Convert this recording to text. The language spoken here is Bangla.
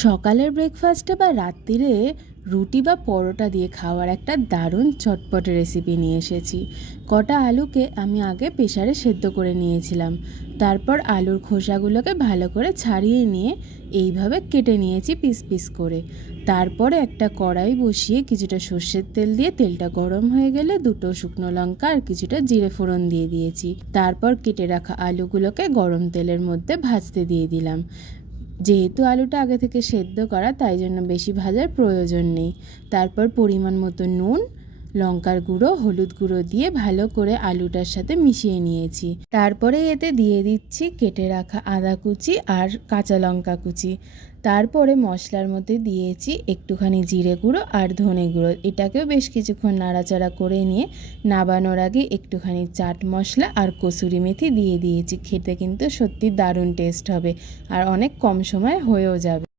সকালের ব্রেকফাস্টে বা রাত্তিরে রুটি বা পরোটা দিয়ে খাওয়ার একটা দারুণ চটপটে রেসিপি নিয়ে এসেছি। কটা আলুকে আমি আগে প্রেসারে সেদ্ধ করে নিয়েছিলাম। তারপর আলুর খোসাগুলোকে ভালো করে ছাড়িয়ে নিয়ে এইভাবে কেটে নিয়েছি পিস পিস করে। তারপরে একটা কড়াই বসিয়ে কিছুটা সর্ষের তেল দিয়ে তেলটা গরম হয়ে গেলে দুটো শুকনো লঙ্কা আর কিছুটা জিরে ফোড়ন দিয়ে দিয়েছি। তারপর কেটে রাখা আলুগুলোকে গরম তেলের মধ্যে ভাজতে দিয়ে দিলাম। যেহেতু আলুটা আগে থেকে সেদ্ধ করা, তাই জন্য বেশি ভাজার প্রয়োজন নেই। তারপর পরিমাণ মতো নুন, লঙ্কার গুঁড়ো, হলুদ গুঁড়ো দিয়ে ভালো করে আলুটার সাথে মিশিয়ে নিয়েছি। তারপরে এতে দিয়ে দিচ্ছি কেটে রাখা আদা কুচি আর কাঁচা লঙ্কা কুচি। তারপরে মশলার মধ্যে দিয়েছি একটুখানি জিরে গুঁড়ো আর ধনে গুঁড়ো। এটাকেও বেশ কিছুক্ষণ নাড়াচাড়া করে নিয়ে নাবানোর আগে একটুখানি চাট মশলা আর কসুরি মেথি দিয়ে দিয়েছি। খেতে কিন্তু সত্যি দারুণ টেস্ট হবে আর অনেক কম সময়ে হয়েও যাবে।